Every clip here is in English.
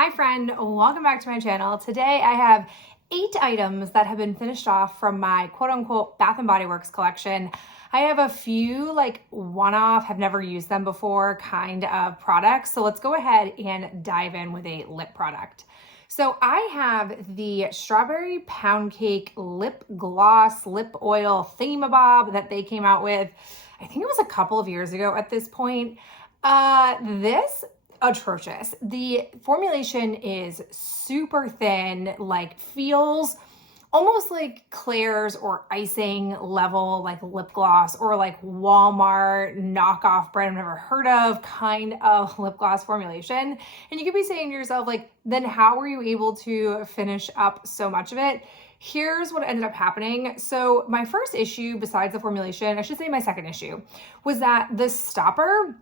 Hi friend, welcome back to my channel. Today I have 8 items that have been finished off from my quote unquote Bath & Body Works collection. I have a few like one-off, have never used them before kind of products. So let's go ahead and dive in with a lip product. So I have the Strawberry Pound Cake Lip Gloss Lip Oil Thingamabob that they came out with. I think it was a couple of years ago at this point. This atrocious. The formulation is super thin, like feels almost like Claire's or icing level, like lip gloss or like Walmart knockoff brand I've never heard of kind of lip gloss formulation. And you could be saying to yourself, like, then how were you able to finish up so much of it? Here's what ended up happening. So my first issue, besides the formulation, I should say my second issue, was that the stopper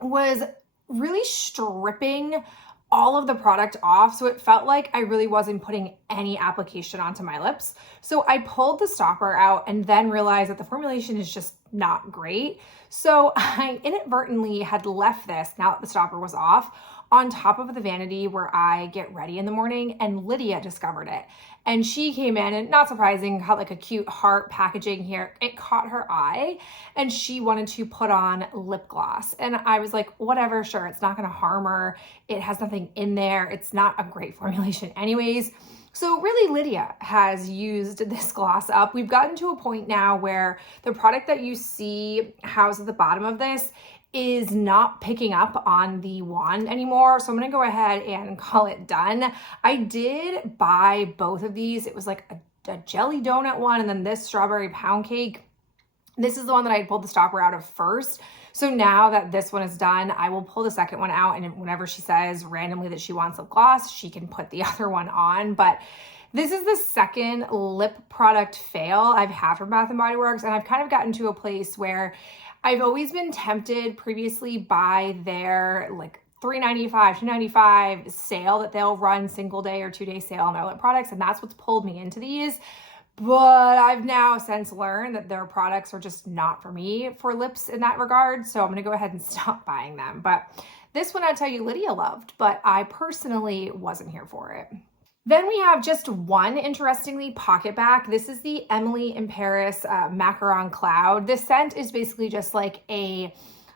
was really stripping all of the product off. So it felt like I really wasn't putting any application onto my lips. So I pulled the stopper out and then realized that the formulation is just not great. So I inadvertently had left this, now that the stopper was off, on top of the vanity where I get ready in the morning, and Lydia discovered it. And she came in, and not surprising, had like a cute heart packaging here. It caught her eye and she wanted to put on lip gloss. And I was like, whatever, sure, it's not gonna harm her. It has nothing in there. It's not a great formulation anyways. So really Lydia has used this gloss up. We've gotten to a point now where the product that you see housed at the bottom of this is not picking up on the wand anymore. So I'm gonna go ahead and call it done. I did buy both of these. It was like a jelly donut one and then this strawberry pound cake. This is the one that I pulled the stopper out of first. So now that this one is done, I will pull the second one out, and whenever she says randomly that she wants lip gloss, she can put the other one on. But this is the second lip product fail I've had from Bath & Body Works, and I've kind of gotten to a place where I've always been tempted previously by their like $3.95, $2.95 sale that they'll run single day or 2-day sale on their lip products, and that's what's pulled me into these. But I've now since learned that their products are just not for me for lips in that regard, so I'm gonna go ahead and stop buying them. But this one, I'll tell you, Lydia loved, but I personally wasn't here for it. Then we have just one, interestingly, Pocketbac. This is the Emily in Paris Macaron Cloud. This scent is basically just like a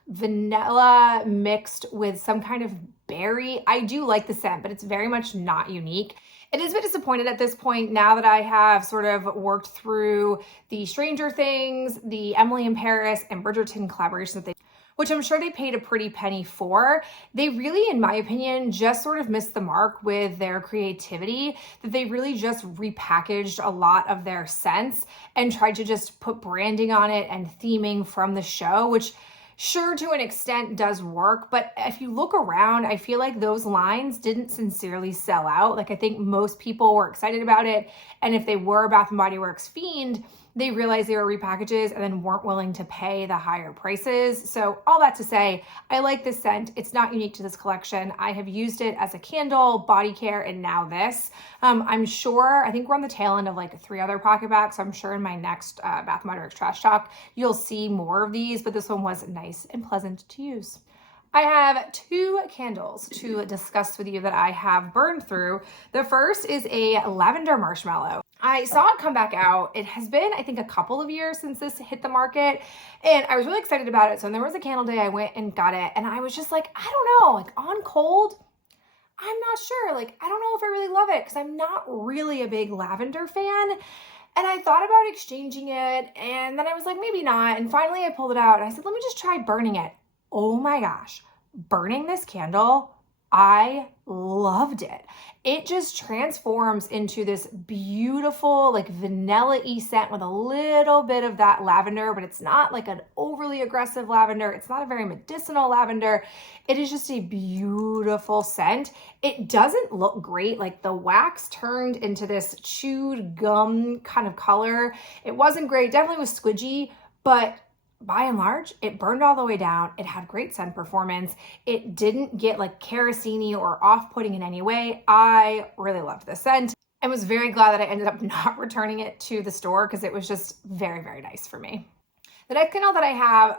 vanilla mixed with some kind of berry. I do like the scent, but it's very much not unique. It is a bit disappointed at this point now that I have sort of worked through the Stranger Things, the Emily in Paris, and Bridgerton collaborations that they, which I'm sure they paid a pretty penny for. They really, in my opinion, just sort of missed the mark with their creativity, that they really just repackaged a lot of their scents and tried to just put branding on it and theming from the show, which sure, to an extent does work, but if you look around, I feel like those lines didn't sincerely sell out. Like, I think most people were excited about it, and if they were a Bath & Body Works fiend, they realized they were repackages and then weren't willing to pay the higher prices. So all that to say, I like this scent. It's not unique to this collection. I have used it as a candle, body care, and now this. I'm sure, I think we're on the tail end of like 3 other Pocketbacs. So I'm sure in my next Bath & Body Works Trash Talk, you'll see more of these, but this one was nice and pleasant to use. I have 2 candles to discuss with you that I have burned through. The first is a lavender marshmallow. I saw it come back out. It has been, I think, a couple of years since this hit the market, and I was really excited about it. So when there was a candle day, I went and got it, and I was just like, I don't know, like on cold, I'm not sure. Like, I don't know if I really love it because I'm not really a big lavender fan. And I thought about exchanging it, and then I was like, maybe not. And finally I pulled it out and I said, let me just try burning it. Oh my gosh, burning this candle, I loved it. It just transforms into this beautiful, like vanilla-y scent with a little bit of that lavender, but it's not like an overly aggressive lavender. It's not a very medicinal lavender. It is just a beautiful scent. It doesn't look great. Like the wax turned into this chewed gum kind of color. It wasn't great. Definitely was squidgy, but by and large, it burned all the way down. It had great scent performance. It didn't get like kerosene or off-putting in any way. I really loved this scent. I was very glad that I ended up not returning it to the store because it was just very, very nice for me. The next candle that I have,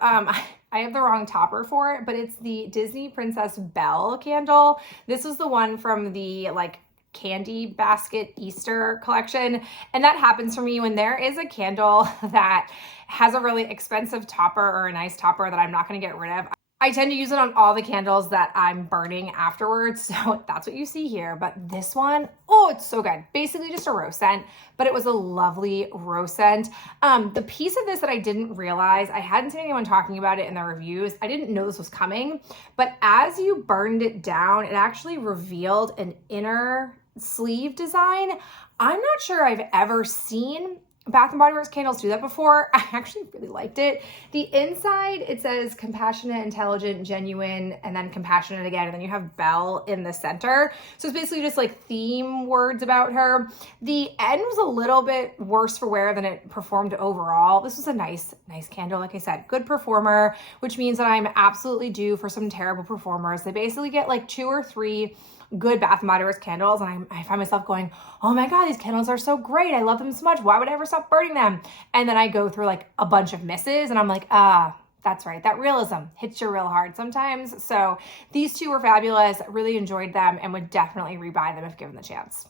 I have the wrong topper for it, but it's the Disney Princess Belle candle. This was the one from the like candy basket Easter collection. And that happens for me when there is a candle that has a really expensive topper or a nice topper that I'm not going to get rid of. I tend to use it on all the candles that I'm burning afterwards. So that's what you see here. But this one, oh, it's so good. Basically just a rose scent, but it was a lovely rose scent. The piece of this that I didn't realize, I hadn't seen anyone talking about it in the reviews. I didn't know this was coming, but as you burned it down, it actually revealed an inner sleeve design. I'm not sure I've ever seen Bath & Body Works candles do that before. I actually really liked it. The inside, it says compassionate, intelligent, genuine, and then compassionate again. And then you have Belle in the center. So it's basically just like theme words about her. The end was a little bit worse for wear than it performed overall. This was a nice candle. Like I said, good performer, which means that I'm absolutely due for some terrible performers. They basically get like 2 or 3 good Bath & Body Works candles, and I find myself going, oh my God, these candles are so great. I love them so much. Why would I ever stop burning them? And then I go through like a bunch of misses and I'm like, that's right. That realism hits you real hard sometimes. So these 2 were fabulous. Really enjoyed them and would definitely rebuy them if given the chance.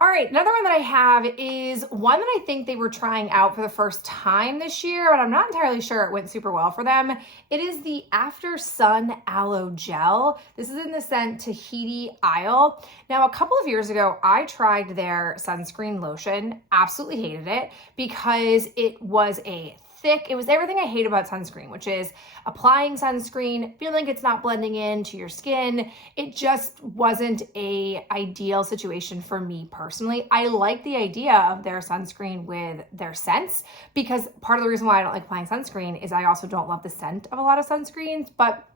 All right, another one that I have is one that I think they were trying out for the first time this year, but I'm not entirely sure it went super well for them. It is the After Sun Aloe Gel. This is in the scent Tahiti Isle. Now, a couple of years ago, I tried their sunscreen lotion, absolutely hated it because it was thick. It was everything I hate about sunscreen, which is applying sunscreen, feeling like it's not blending into your skin. It just wasn't a ideal situation for me personally. I like the idea of their sunscreen with their scents because part of the reason why I don't like applying sunscreen is I also don't love the scent of a lot of sunscreens, but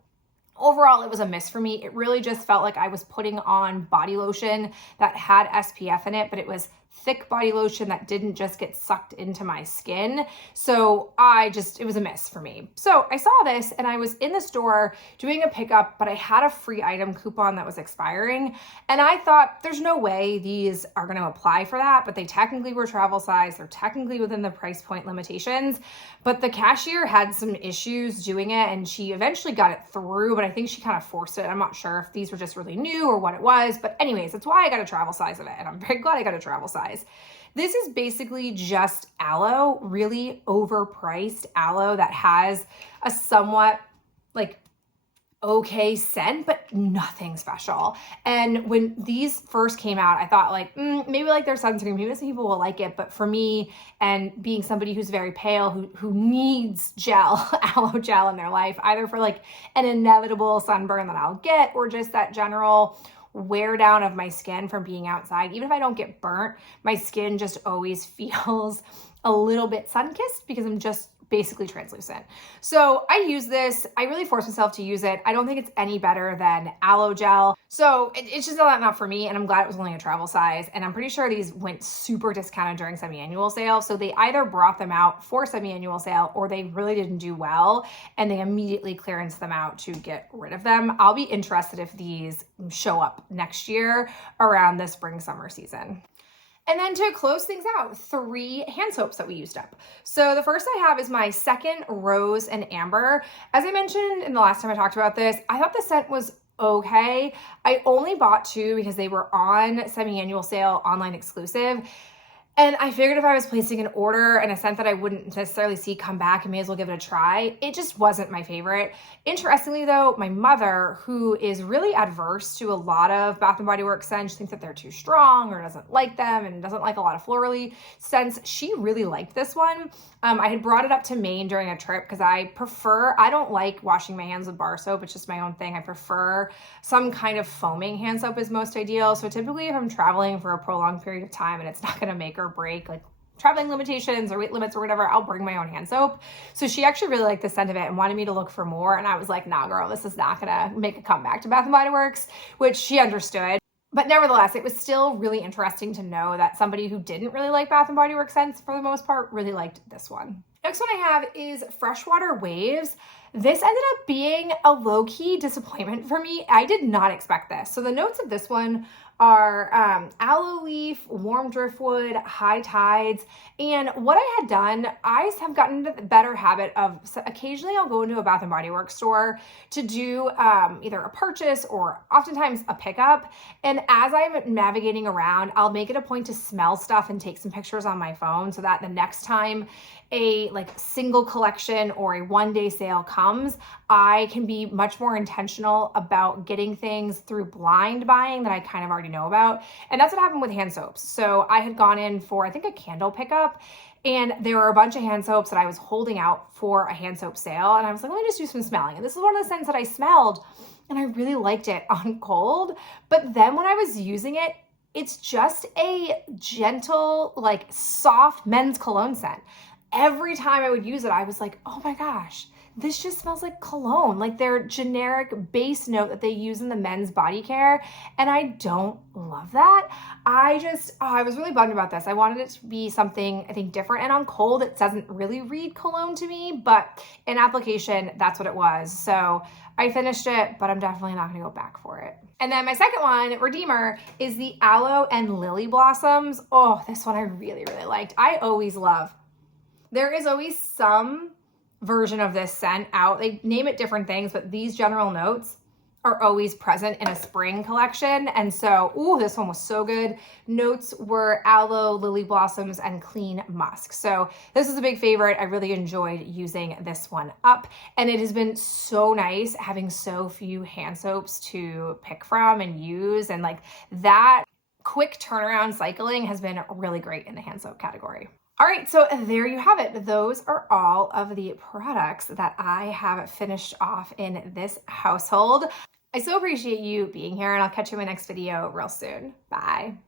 overall, it was a miss for me. It really just felt like I was putting on body lotion that had SPF in it, but it was thick body lotion that didn't just get sucked into my skin. So it was a miss for me. So I saw this and I was in the store doing a pickup, but I had a free item coupon that was expiring. And I thought there's no way these are going to apply for that, but they technically were travel size. They're technically within the price point limitations, but the cashier had some issues doing it and she eventually got it through, but I think she kind of forced it. I'm not sure if these were just really new or what it was, but anyways, that's why I got a travel size of it. And I'm very glad I got a travel size. This is basically just aloe, really overpriced aloe that has a somewhat like okay scent, but nothing special. And when these first came out, I thought like, maybe like their sunscreen, maybe some people will like it. But for me, and being somebody who's very pale, who needs aloe gel in their life, either for like an inevitable sunburn that I'll get or just that general wear down of my skin from being outside. Even if I don't get burnt, my skin just always feels a little bit sun-kissed because I'm just basically translucent. So I use this. I really force myself to use it. I don't think it's any better than aloe gel. So it's just not for me. And I'm glad it was only a travel size. And I'm pretty sure these went super discounted during semi-annual sale. So they either brought them out for semi-annual sale or they really didn't do well and they immediately clearanced them out to get rid of them. I'll be interested if these show up next year around the spring summer season. And then to close things out, 3 hand soaps that we used up. So the first I have is my second Rose and Amber. As I mentioned in the last time I talked about this, I thought the scent was okay. I only bought 2 because they were on semi-annual sale, online exclusive. And I figured if I was placing an order and a scent that I wouldn't necessarily see come back, I may as well give it a try. It just wasn't my favorite. Interestingly though, my mother, who is really adverse to a lot of Bath & Body Works scents, she thinks that they're too strong or doesn't like them and doesn't like a lot of florally scents, she really liked this one. I had brought it up to Maine during a trip because I don't like washing my hands with bar soap. It's just my own thing. I prefer some kind of foaming hand soap is most ideal. So typically if I'm traveling for a prolonged period of time and it's not going to make or break, like traveling limitations or weight limits or whatever, I'll bring my own hand soap. So she actually really liked the scent of it and wanted me to look for more. And I was like, nah, girl, this is not going to make a comeback to Bath & Body Works, which she understood. But nevertheless, it was still really interesting to know that somebody who didn't really like Bath & Body Works scents for the most part really liked this one. Next one I have is Freshwater Waves. This ended up being a low-key disappointment for me. I did not expect this. So the notes of this one are aloe leaf, warm driftwood, high tides. And what I had done, I have gotten into the better habit of occasionally I'll go into a Bath and Body Works store to do either a purchase or oftentimes a pickup. And as I'm navigating around, I'll make it a point to smell stuff and take some pictures on my phone so that the next time a single collection or a one-day sale comes, I can be much more intentional about getting things through blind buying that I kind of already know about. And that's what happened with hand soaps. So I had gone in for, I think, a candle pickup, and there were a bunch of hand soaps that I was holding out for a hand soap sale. And I was like, let me just do some smelling. And this is one of the scents that I smelled, and I really liked it on cold. But then when I was using it, it's just a gentle, soft men's cologne scent. Every time I would use it, I was like, oh my gosh, this just smells like cologne, like their generic base note that they use in the men's body care. And I don't love that. I was really bummed about this. I wanted it to be something, I think, different. And on cold, it doesn't really read cologne to me, but in application, that's what it was. So I finished it, but I'm definitely not gonna go back for it. And then my second one, Redeemer, is the Aloe and Lily Blossoms. Oh, this one I really, really liked. I always love. There is always some version of this scent out. They name it different things, but these general notes are always present in a spring collection. And so, this one was so good. Notes were aloe, lily blossoms, and clean musk. So this is a big favorite. I really enjoyed using this one up. And it has been so nice having so few hand soaps to pick from and use. And that quick turnaround cycling has been really great in the hand soap category. All right, so there you have it. Those are all of the products that I have finished off in this household. I so appreciate you being here, and I'll catch you in my next video real soon. Bye.